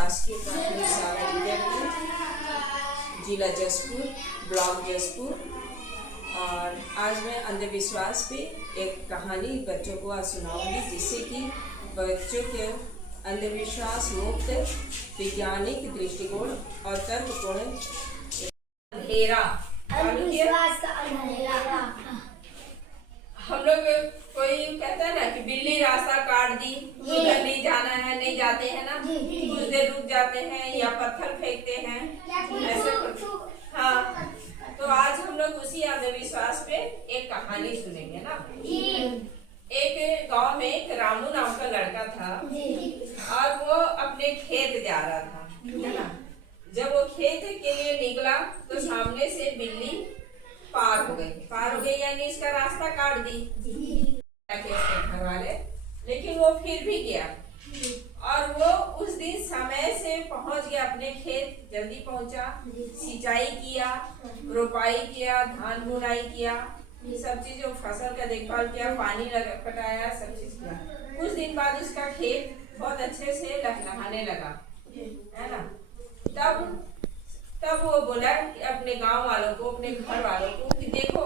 शासकीय प्राथमिक शाला विद्यापीठ, जिला जसपुर, ब्लॉक जसपुर। और आज मैं अंधविश्वास पे एक कहानी बच्चों को आज सुनाऊंगी, जिससे कि बच्चों के अंधविश्वास मुक्त वैज्ञानिक दृष्टिकोण और तर्कपूर्ण अंधेरा। हम लोग कोई कहता है ना कि बिल्ली रास्ता काट दी, उधर नहीं जाना है, नहीं जाते हैं ना, कुछ देर रुक जाते हैं या पत्थर फेंकते हैं, ऐसे कुछ। हाँ, तो आज हम लोग उसी अंधविश्वास पे एक कहानी सुनेंगे ना। एक गांव में एक रामू नाम का लड़का था और वो अपने खेत जा रहा था, है ना। जब वो खेत के लिए निकला तो सामने से बिल्ली पार हो गई यानी इसका रास्ता काट दी घर वाले। लेकिन वो फिर भी गया और वो उस दिन समय से पहुंच गया अपने खेत, जल्दी पहुंचा, सिंचाई किया, रोपाई किया, धान बुनाई किया, सब चीजों फसल का देखभाल किया, पानी पटाया, सब चीज किया। कुछ दिन बाद उसका खेत बहुत अच्छे से लहलहाने लगा, है ना। तब वो बोला कि अपने गांव वालों को, अपने घर वालों को कि देखो,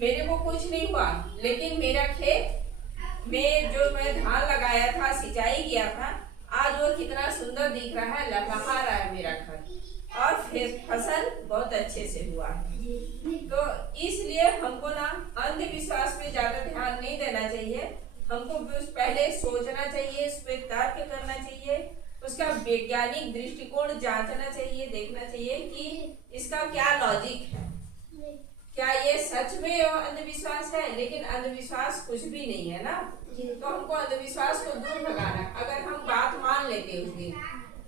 मेरे को कुछ नहीं हुआ, लेकिन मेरा खेत में जो मैं धान लगाया था, सिंचाई किया था, आज वो कितना सुंदर दिख रहा है, लहलहा रहा है मेरा घर, और फिर फसल बहुत अच्छे से हुआ है। तो इसलिए हमको ना अंधविश्वास पे ज्यादा ध्यान नहीं देना चाहिए। हमको पहले सोचना चाहिए, उस पर तर्क करना चाहिए, उसका वैज्ञानिक दृष्टिकोण जांचना चाहिए, देखना चाहिए कि इसका क्या लॉजिक है, क्या ये सच में अंधविश्वास है। लेकिन अंधविश्वास कुछ भी नहीं है ना, तो हमको अंधविश्वास को दूर भगाना। अगर हम बात मान लेते, उस दिन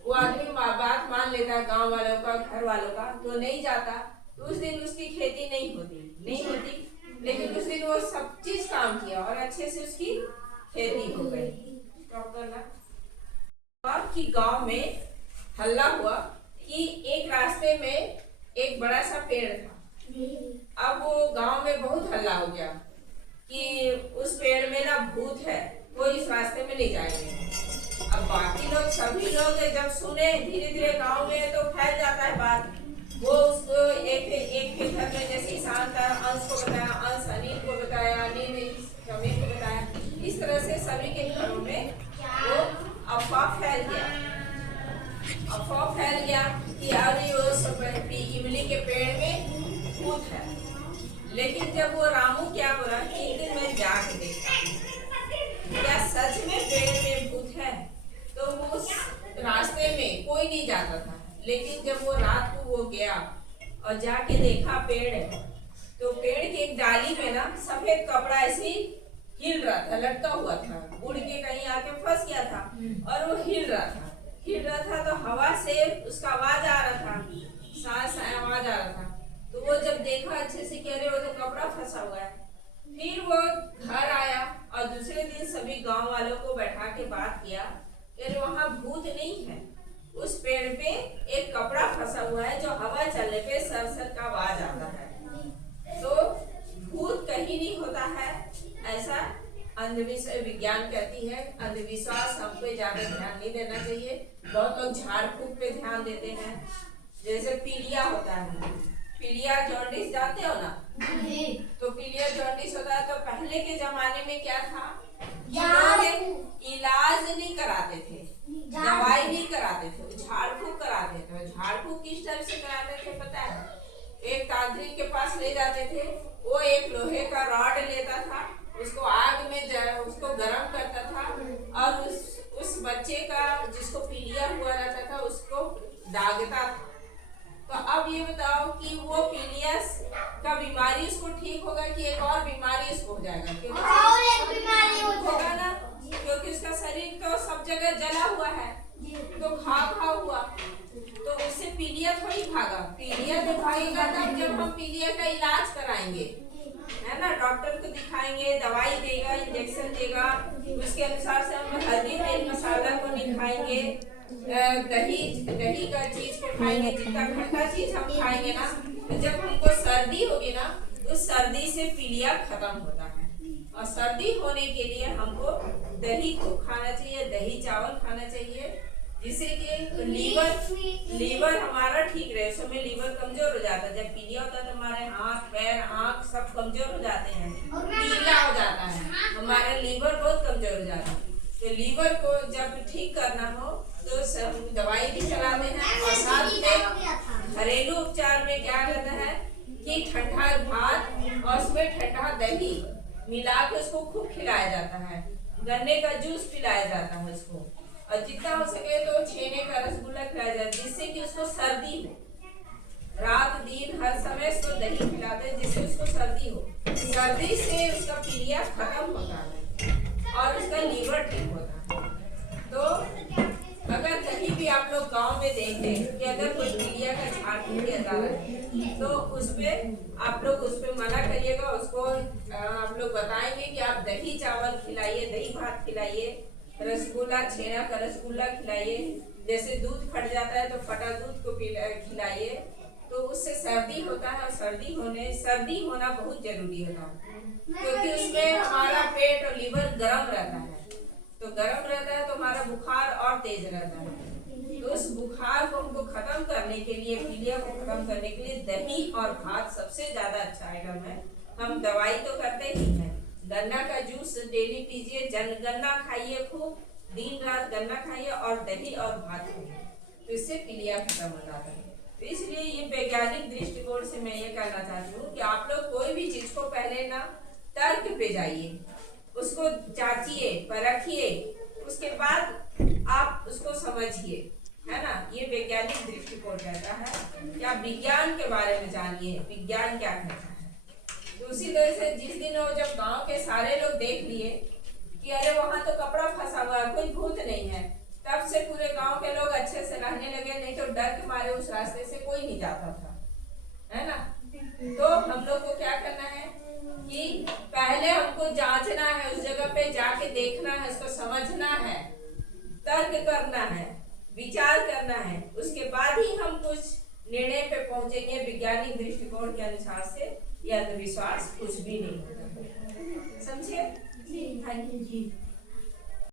वो आदमी बात मान लेता गांव वालों का, घर वालों का, तो नहीं जाता, तो उस दिन उसकी खेती नहीं होती। लेकिन उस दिन वो सब चीज काम किया और अच्छे से उसकी खेती हो गई। कि गांव में हल्ला हुआ कि एक रास्ते में एक बड़ा सा पेड़ था। अब वो गांव में बहुत हल्ला हो गया कि उस पेड़ में ना भूत है, वो इस रास्ते में नहीं जाएंगे। अब बाकी लोग, सभी लोग जब सुने, धीरे धीरे गांव में तो फैल जाता है बात। वो उसको एक के घर में, जैसे ईशान था, अंश को बताया, अंश अनिल को बताया, अनिल ने रमेश को बताया। इस तरह से सभी के घरों में वो अफवाह फैल गया कि अरे वो सब इमली के पेड़ में भूत है। लेकिन जब वो रामू क्या बोला कि एक दिन मैं जाके देखता क्या सच में पेड़ में भूत है, तो वो रास्ते में कोई नहीं जाता था। लेकिन जब वो रात को वो गया और जाके देखा पेड़ है, तो पेड़ की एक डाली में ना सफेद कपड़ा ऐसे हिल रहा था, लटका हुआ था, उड़ के कहीं आके फंस गया था और वो हिल रहा था। तो हवा से उसका आवाज आ रहा था, सांस आवाज आ रहा था। तो वो जब देखा अच्छे से, कह रहे वो तो कपड़ा फंसा हुआ है। फिर वो घर आया और दूसरे दिन सभी गांव वालों को बैठा के बात किया, कह रहे वहां भूत नहीं है, उस पेड़ पे एक कपड़ा फंसा हुआ है जो हवा चलने पे सर का आवाज आता है। तो भूत कहीं नहीं होता है, ऐसा अंधविश्वास विज्ञान कहती है। अंधविश्वास हम पे ज्यादा ध्यान नहीं देना चाहिए। बहुत लोग झाड़ फूक पे ध्यान देते हैं, जैसे पीलिया होता है, पीलिया जॉन्डिस जानते हो ना। तो पीलिया जॉन्डिस होता है, तो पहले के जमाने में क्या था, इलाज नहीं कराते थे, दवाई नहीं कराते थे, झाड़ फूक कराते थे। झाड़ फूक किस तरह से कराते थे पता है? एक तांत्रिक के पास ले जाते थे, वो एक लोहे का रॉड लेता था, उसको आग में उसको गर्म करता था और उस बच्चे का, जिसको पीलिया हुआ रहता था, उसको दागता था। तो अब ये बताओ कि वो पीलिया का बीमारी उसको ठीक होगा कि एक और बीमारी उसको हो जाएगा? होगा ना, क्योंकि उसका शरीर तो सब जगह जला हुआ है, तो घाव हुआ, तो उससे पीलिया थोड़ी भागा। पीलिया तो भागेगा तब जब हम पीलिया का इलाज कराएंगे, है ना, डॉक्टर को दिखाएंगे, दवाई देगा, इंजेक्शन देगा, उसके अनुसार से हम हल्दी तेल मसाला को नहीं खाएंगे, दही का चीज को खाएंगे, जितना खट्टा चीज हम खाएंगे ना, तो जब हमको सर्दी होगी ना, उस सर्दी से पीलिया खत्म होता है। और सर्दी होने के लिए हमको दही को खाना चाहिए, दही चावल खाना चाहिए, जिससे कि लीवर हमारा ठीक रहे। उस समय लीवर कमजोर हो जाता है। जब पीलिया होता है तो हमारे हाथ पैर आँख सब कमजोर हो जाते हैं, पीला हो जाता है, हमारा लीवर बहुत कमजोर हो जाता है। तो लीवर को जब ठीक करना हो तो सब दवाई भी चलाते हैं और साथ में घरेलू उपचार में क्या रहता है कि ठंडा भात और उसमें ठंडा दही मिला के उसको खूब खिलाया जाता है। गन्ने का जूस पिलाया जाता है उसको, और जितना हो सके तो छेने का रसगुल्ला खिलाया जाता है, जिससे कि उसको सर्दी हो। रात दिन हर समय उसको दही खिलाते हैं जिससे उसको सर्दी हो। सर्दी से उसका पीलिया खत्म होता है और उसका लीवर ठीक होता है। तो अगर कहीं भी आप लोग गांव में देखें कि अगर कोई पीलिया का झाड़ फूट जाता है तो उसमें आप लोग उस पर मना करिएगा। उसको आप लोग बताएंगे कि आप दही चावल खिलाइए, दही भात खिलाइए, रसगुल्ला छेना का रसगुल्ला खिलाइए। जैसे दूध फट जाता है तो फटा दूध को खिलाइए, तो उससे सर्दी होता है। और सर्दी होना बहुत जरूरी होता है, क्योंकि उसमें हमारा पेट और लीवर गर्म रहता है। तो गर्म रहता है तो हमारा बुखार और तेज रहता है। तो उस बुखार को हमको खत्म करने के लिए, पीलिया को खत्म करने के लिए दही और भात सबसे ज्यादा अच्छा आइटम है। हम दवाई तो करते ही हैं। गन्ना का जूस डेली पीजिए, गन्ना खाइए, खूब दिन रात गन्ना खाइए और दही और भात खाइए, तो इससे पीलिया खत्म हो जाता है। तो इसलिए ये वैज्ञानिक दृष्टिकोण से मैं ये कहना चाहती हूँ कि आप लोग कोई भी चीज को पहले ना तर्क पे जाइए, उसको जांचिए परखिए, उसके बाद आप उसको समझिए, है ना। ये वैज्ञानिक दृष्टिकोण कहता है कि आप विज्ञान के बारे में जानिए, विज्ञान क्या कहता है। तो उसी तरह से जिस दिन वो जब गांव के सारे लोग देख लिए कि अरे वहां तो कपड़ा फंसा हुआ है, कोई भूत नहीं है, तब से पूरे गांव के लोग अच्छे से रहने लगे। नहीं तो डर के मारे उस रास्ते से कोई नहीं जाता था, है ना। तो हम लोग को क्या करना है कि पहले हमको जांचना है, उस जगह पे जाके देखना है, उसको समझना है, तर्क करना है, विचार करना है, उसके बाद ही हम कुछ निर्णय पे पहुंचेंगे। वैज्ञानिक दृष्टिकोण के अनुसार से यह अंधविश्वास कुछ भी नहीं होता। समझे? हाँ जी।